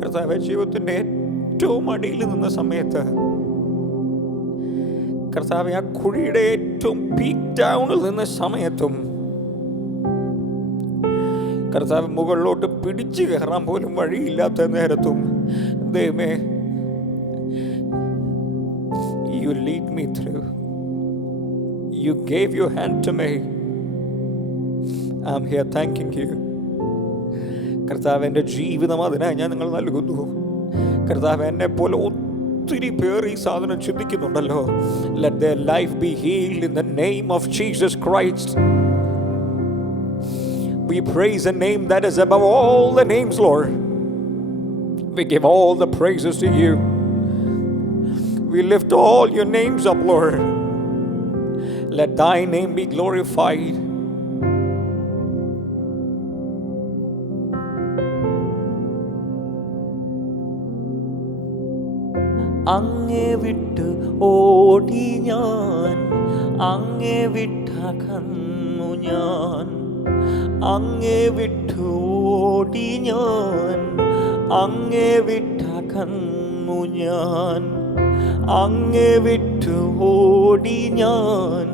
കർത്താവേ, ജീവിതത്തിൻ്റെ ഏറ്റവും അടിയിൽ നിന്ന സമയത്ത് കർത്താവേ, ആ കുഴിയുടെ ഏറ്റവും പീക്ക് ഡൗണിൽ നിന്ന സമയത്തും കർത്താവ് മുകളിലോട്ട് പിടിച്ചു കയറാൻ പോലും വഴിയില്ലാത്ത നേരത്തും ദൈവമേ, you lead me through. You gave your hand to me. I'm here thanking you. കർത്താവ്, എൻ്റെ ജീവിതം അതിനായി ഞാൻ നിങ്ങൾ നൽകുന്നു. കർത്താവ്, എന്നെ പോലെ ഒത്തിരി പേർ ഈ സാധനം ചിന്തിക്കുന്നുണ്ടല്ലോ. Let their life be healed in the name of Jesus Christ. We praise a name that is above all the names, Lord. We give all the praises to you. We lift all your names up, Lord. Let thy name be glorified. അങ്ങേ വിട്ട് ഓടി ഞാൻ, അങ്ങേ വിട്ടകന്നു ഞാൻ, അങ്ങേ വിട്ട് ഓടി ഞാൻ, അങ്ങേ വിട്ടകന്നു ഞാൻ, അങ്ങേ വിട്ട് ഓടി ഞാൻ,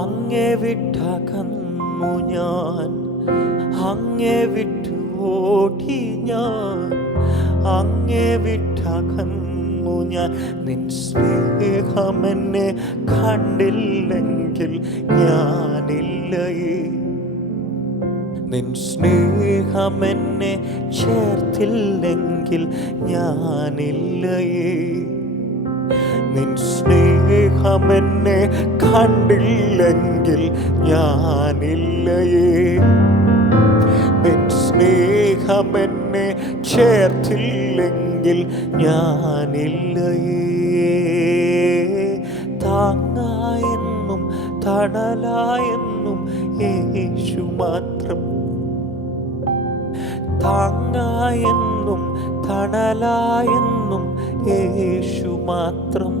അങ്ങേ വിട്ടകന്നു ഞാൻ, അങ്ങേ വിട്ട് ഓടി ഞാൻ, അങ്ങേ വിട്ടകന്നു ഞാൻ. നിൻ സ്നേഹമെന്നെ കണ്ടില്ലെങ്കിൽ ഞാനില്ലയേ, നിൻ സ്നേഹമെന്നെ ചേർത്തില്ലെങ്കിൽ ഞാനില്ലയേ, നിൻ സ്നേഹമെന്നെ കണ്ടില്ലെങ്കിൽ ഞാനില്ലയേ, നിൻ സ്നേഹമെന്നെ ചേർത്തില്ലെങ്കിൽ ഞാനില്ലയേ. താങ്ങായെന്നും തണലായെന്നും യേശു മാത്രം, താങ്ങായെന്നും തണലായെന്നും യേശു മാത്രം,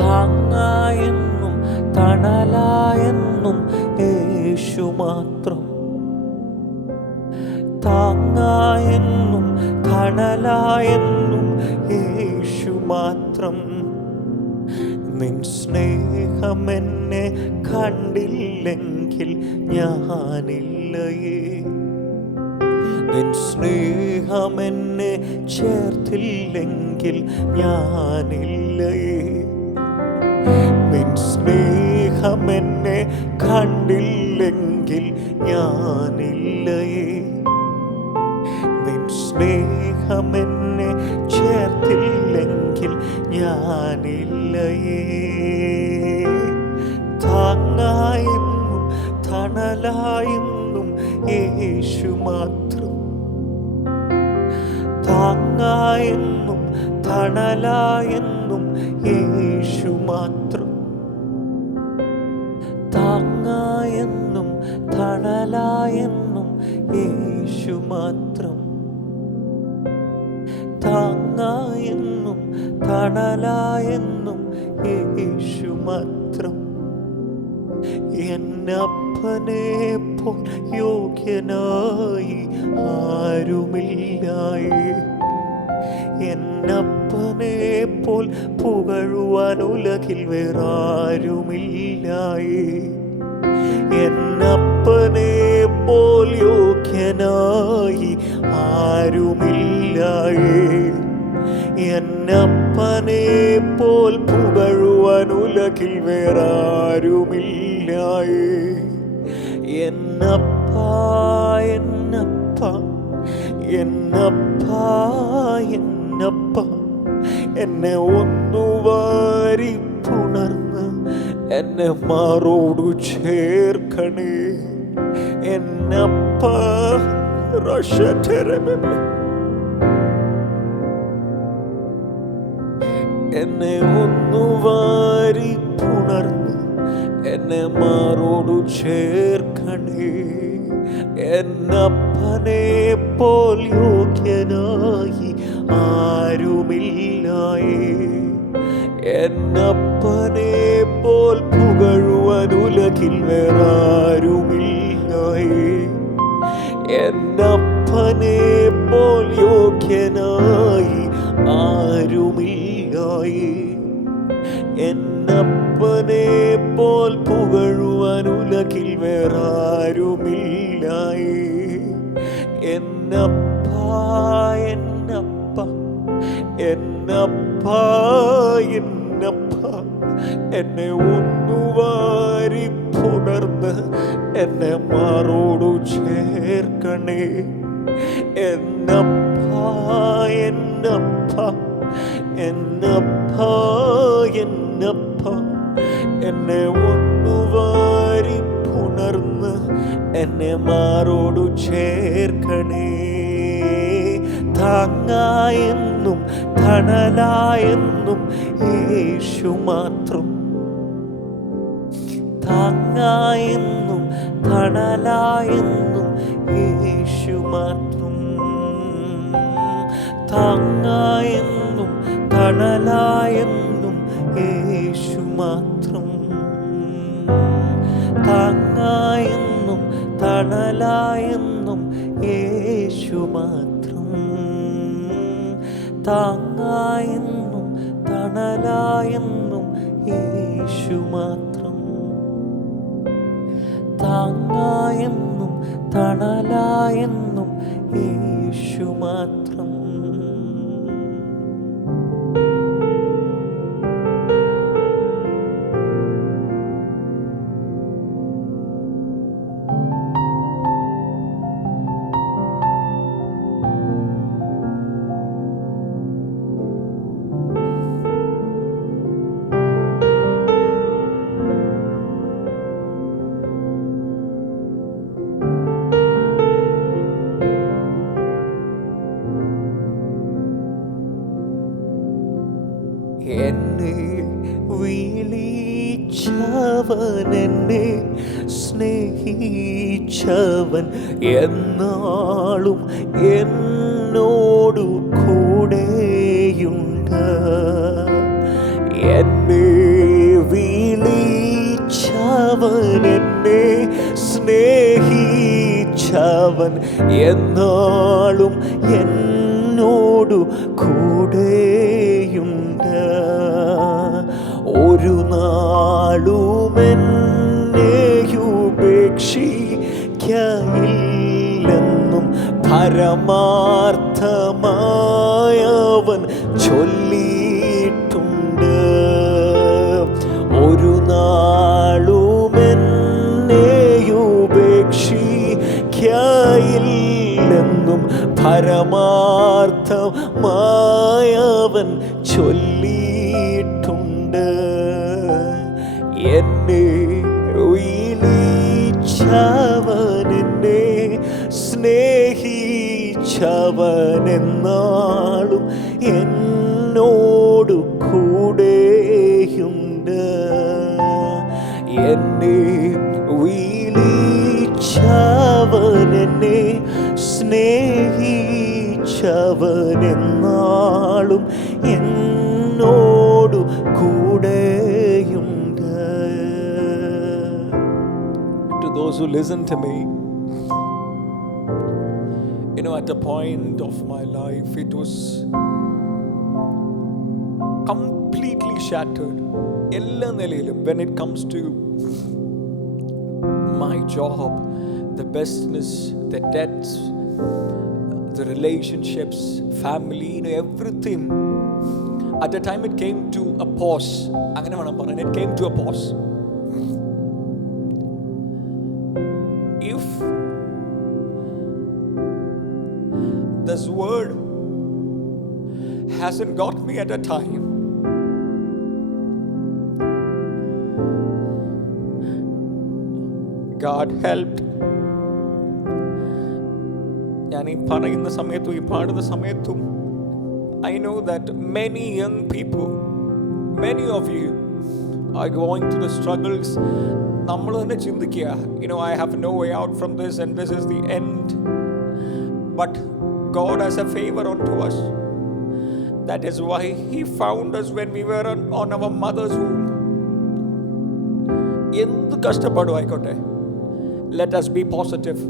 താങ്ങായെന്നും തണലായെന്നും യേശു മാത്രം, താങ്ങായെന്നും തണലായെന്നും യേശു മാത്രം. നിൻ സ്നേഹമെന്നെ കണ്ടില്ലെങ്കിൽ ഞാനില്ലയേ, നിൻ സ്നേഹമെന്നെ ചേർത്തില്ലെങ്കിൽ ഞാനില്ലയേ, നിൻ സ്നേഹമെന്നെ കണ്ടില്ലെങ്കിൽ ഞാനില്ലയേ, നിൻ സ്നേഹമെന്നെ ചേർത്തില്ലെങ്കിൽ ഞാനില്ലയേ. താങ്ങായെന്നും തണലായെന്നും യേശു മാത്രം, താങ്ങായെന്നും തണലായെന്നും യേശു മാത്രം, താങ്ങായെന്നും തണലായെന്നും യേശു മാത്രം, താങ്ങായെന്നും തണലായെന്നും യേശു മാത്രം. എന്നപ്പനെ പോൽ യോഗ്യനായി ആരുമില്ലായേ, എന്നപ്പനെ പോൽ പുകഴുവാൻ ഉലകിൽ വേറാരുമില്ലായേ, എന്നപ്പനെ പോൽ യോഗ്യനായി ആരുമില്ലായേ, എന്നപ്പനെ പോൽ പുകഴുവാൻ ഉലകിൽ വേറാരുമില്ലായേ. എന്നപ്പ എന്നപ്പ എന്നപ്പ എന്നപ്പ എന്നെ ഒന്നു വാരി പുണർന്ന് എന്നെ മാറോടു ചേർക്കണേ. എന്നപ്പ എന്നെ ഒന്നു വാരി പുണർന്ന് എന്നെ മാറോടു ചേർക്കണേ. എന്നപ്പനെ പോൽ യോഗ്യനായി ആരുമില്ലായേ, എന്നപ്പനെ പോൽ പുകഴുവാൻ ഉലകിൽ വേറാരുമില്ലായേ. എന്നപ്പ എന്നപ്പനെ പോൽ യോഗ്യനായി ആരുമില്ലായി. എന്നപ്പനെ പോൽ പുകഴുവാൻ ഉലകിൽ വേറാരുമില്ലായി. എന്നപ്പ എന്നപ്പ എന്നപ്പ എന്നപ്പ എന്നെ ഒന്നുവാരി പുണർന്ന് എന്നെ മാറോടു ചേർക്കണേ. എന്നപ്പ എന്നപ്പ എന്നപ്പ എന്നപ്പ എന്നെ ഒന്നുവാരി പുണർന്ന് എന്നെ മാറോടു ചേർക്കണേ. താങ്ങായെന്നും തണലായെന്നും യേശു മാത്രം. താങ്ങായെന്നും തണലായെന്നും യേശു മാത്രം. താങ്ങായെന്നും തണലായെന്നും യേശു മാത്രം. താങ്ങായെന്നും തണലായെന്നും യേശു മാത്രം. താങ്ങായെന്നും തണലായെന്നും യേശു മാത്രം. താങ്ങായെന്നും തണലായെന്നും യേശു മാത്രം. എന്നെ വിളിച്ചവൻ, എന്നെ സ്നേഹിച്ചവൻ എന്നാളും എന്നോടു കൂടെയുണ്ട്. എന്നെ വിളിച്ചവൻ, എന്നെ സ്നേഹിച്ചവൻ എന്നാളും എന്നോടു കൂടെയുണ്ട്. ഒരു നാളും എന്നെ ഉപേക്ഷിക്കയില്ലെന്നും പരമാർത്ഥമായവൻ ചൊല്ലിയിട്ടുണ്ട്. ഒരു നാളും എന്നെ ഉപേക്ഷിക്കയില്ലെന്നും പരമാർത്ഥമായവൻ ചൊല്ലിയിട്ടുണ്ട്. എന്നെ വിളിച്ചവൻ, എന്നെ സ്നേഹിച്ചവൻ എന്നാളും എന്നോടു കൂടെയുണ്ട്. എന്നെ വിളിച്ചവൻ, എന്നെ സ്നേഹിച്ചവൻ എന്നാളും എന്നോടു കൂടെയുണ്ട്. To those who listen to me, at a point of my life, it was completely shattered. എല്ലാ നിലയിലും, when it comes to my job, the business, the debts, the relationships, family, everything. At the time it came to a pause. അങ്ങനെ വേണം പറയാൻ. It came to a pause. If this word hasn't got me at a time, God helped. ഞാൻ ഈ പറയുന്ന സമയത്തും ഈ പാടുന്ന സമയത്തും I know that many young people, many of you are going through the struggles. നമ്മൾ തന്നെ ചിന്തിക്കുക, I have no way out from this and this is the end. But God has a favor unto us. That is why He found us when we were on our mother's womb. എന്ത് കഷ്ടപ്പാടും ആയിക്കോട്ടെ, let us be positive.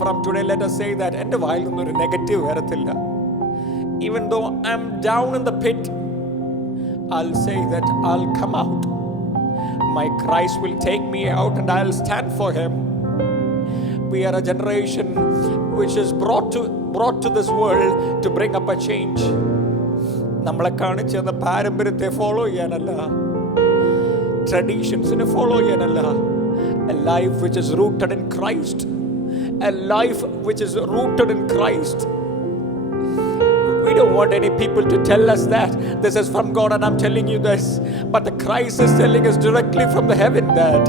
From today, let us say that എൻ്റെ വായിൽ നിന്നൊരു negative വരത്തില്ല. Even though I'm down in the pit, I'll say that I'll come out. My Christ will take me out and I'll stand for him. We are a generation which is brought to this world to bring up a change. നമ്മളെ കാണിച്ചെന്ന പാരമ്പര്യത്തെ follow ചെയ്യാനല്ല, ട്രഡീഷൻസിനെ follow ചെയ്യാനല്ല. A life which is rooted in Christ. A life which is rooted in Christ. We don't want any people to tell us that this is from God and I'm telling you this. But the Christ is telling us directly from the heaven that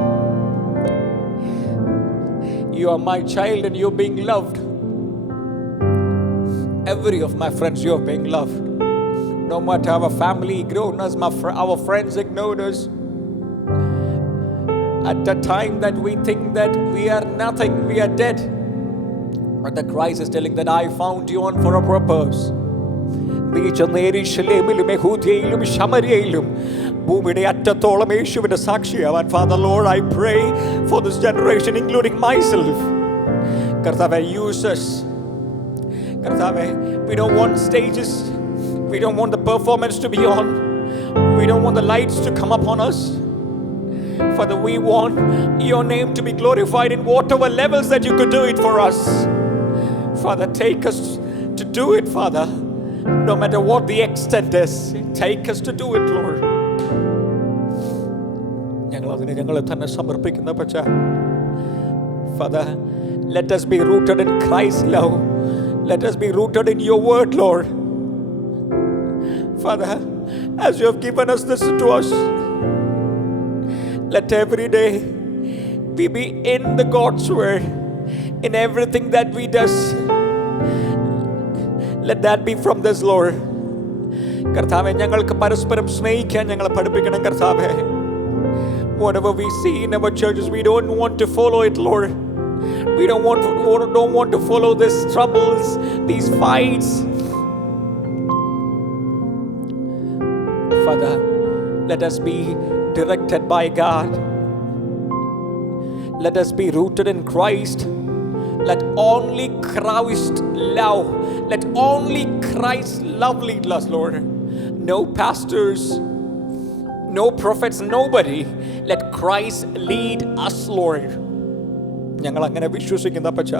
you are my child and you're being loved. Every of my friends, you are being loved. No matter our family ignored us, our friends ignored us. At the time that we think that we are nothing, we are dead. But the Christ is telling that I found you on for a purpose. ഭൂമിയുടെ അറ്റത്തോളം യേശുവിന്റെ സാക്ഷിയാവാൻ. Father Lord, I pray for this generation, including myself. കർത്താവേ, use us. കർത്താവേ, we don't want stages. We don't want the performance to be on. We don't want the lights to come upon us. Father, we want your name to be glorified in whatever levels that you could do it for us. Father, take us to do it, Father. No matter what the extent is, take us to do it, Lord. ഞങ്ങളെ തന്നെ സമർപ്പിക്കുന്ന പച്ച. Father, let us be rooted in Christ's love. Let us be rooted in your word, Lord. Father, as you have given us this to us, let every day we be in the God's word, in everything that we do. Let that be from this, Lord. കർത്താവേ, ഞങ്ങൾക്ക് പരസ്പരം സ്നേഹിക്കാൻ ഞങ്ങളെ പഠിപ്പിക്കണം കർത്താവേ. Whatever we see in our churches, we don't want to follow it, Lord. We don't want to follow these troubles, these fights. Father, let us be directed by God. Let us be rooted in Christ. Let only Christ love. Let only Christ love lead us, Lord. No pastors, no prophets, nobody. Let Christ lead us, Lord. ഞങ്ങൾ അങ്ങനെ വിശ്വസിക്കുന്ന പച്ച.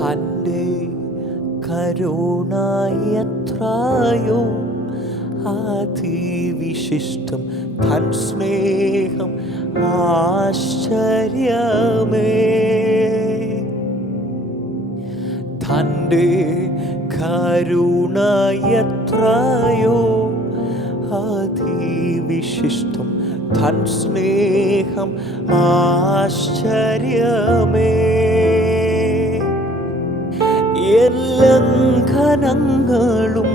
തൻ്റെ കരുണയെത്രയോ അതിവിശിഷ്ടം, തൻ സ്നേഹം ആശ്ചര്യമേ. തൻ്റെ കരുണയെത്രയോ അതിവിശിഷ്ടം, തൻ സ്നേഹം ആശ്ചര്യമേ. ലംഘനങ്ങളും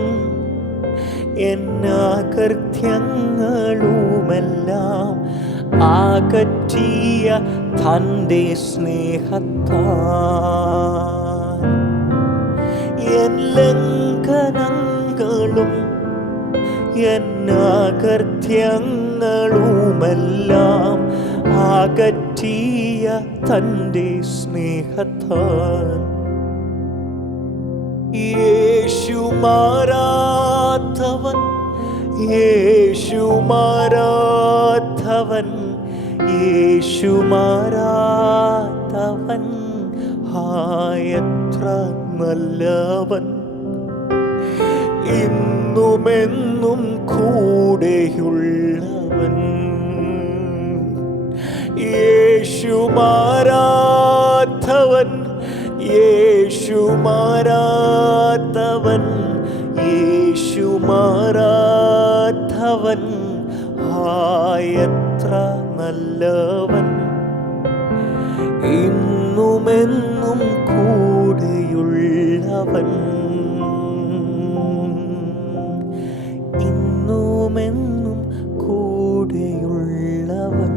എന്നാകൃത്യങ്ങളുമെല്ലാം അകറ്റിയ തൻ്റെ സ്നേഹത്താൽ. എൻ ലംഘനങ്ങളും എന്നാകൃത്യങ്ങളുമെല്ലാം അകറ്റിയ തൻ്റെ സ്നേഹത്താൽ. യേശു മാറാത്തവൻ, യേശു മാറാത്തവൻ, യേശു മാറാത്തവൻ, എത്ര നല്ലവൻ, ഇന്നുമെന്നും കൂടെയുള്ളവൻ. യേശു മാറാത്തവൻ, യേശു മാറാത്തവൻ, യേശു മാറാത്തവൻ, എത്ര നല്ലവൻ, ഇന്നുമെന്നും കൂടെയുള്ളവൻ, ഇന്നുമെന്നും കൂടെയുള്ളവൻ